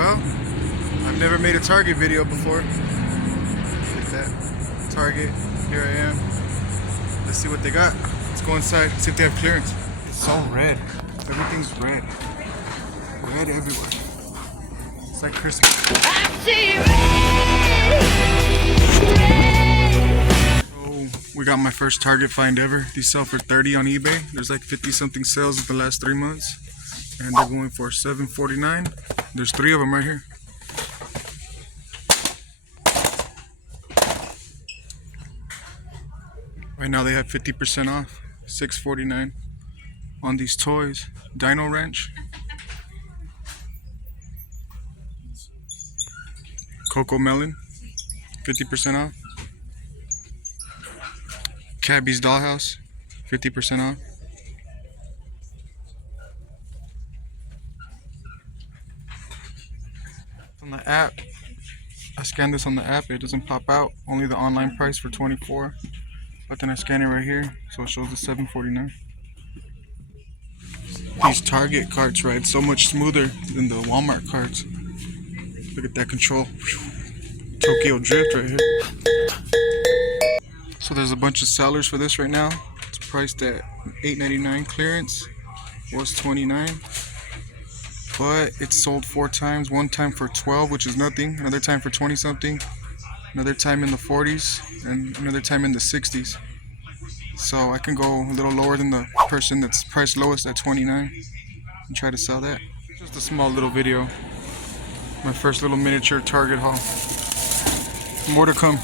Well, I've never made a Target video before. Look at that. Target, here I am. Let's see what they got. Let's go inside, see if they have clearance. It's so red. Everything's red. Red everywhere. It's like Christmas. So, we got my first Target find ever. These sell for $30 on eBay. There's like 50 something sales in the last 3 months. And they're going for $7.49. There's 3 of them right here. Right now they have 50% off, $6.49 on these toys. Dino Ranch, Coco Melon, 50% off. Cabby's Dollhouse, 50% off. On the app, I scanned this on the app, it doesn't pop out, only the online price for $24. But then I scan it right here, so it shows the $7.49. These Target carts ride so much smoother than the Walmart carts. Look at that control. Tokyo Drift right here. So there's a bunch of sellers for this right now. It's priced at $8.99 clearance. Was $29. But it's sold 4 times. One time for $12, which is nothing. Another time for 20 something. Another time in the 40s. And another time in the 60s. So I can go a little lower than the person that's priced lowest at $29 and try to sell that. Just a small little video. My first little miniature Target haul. More to come.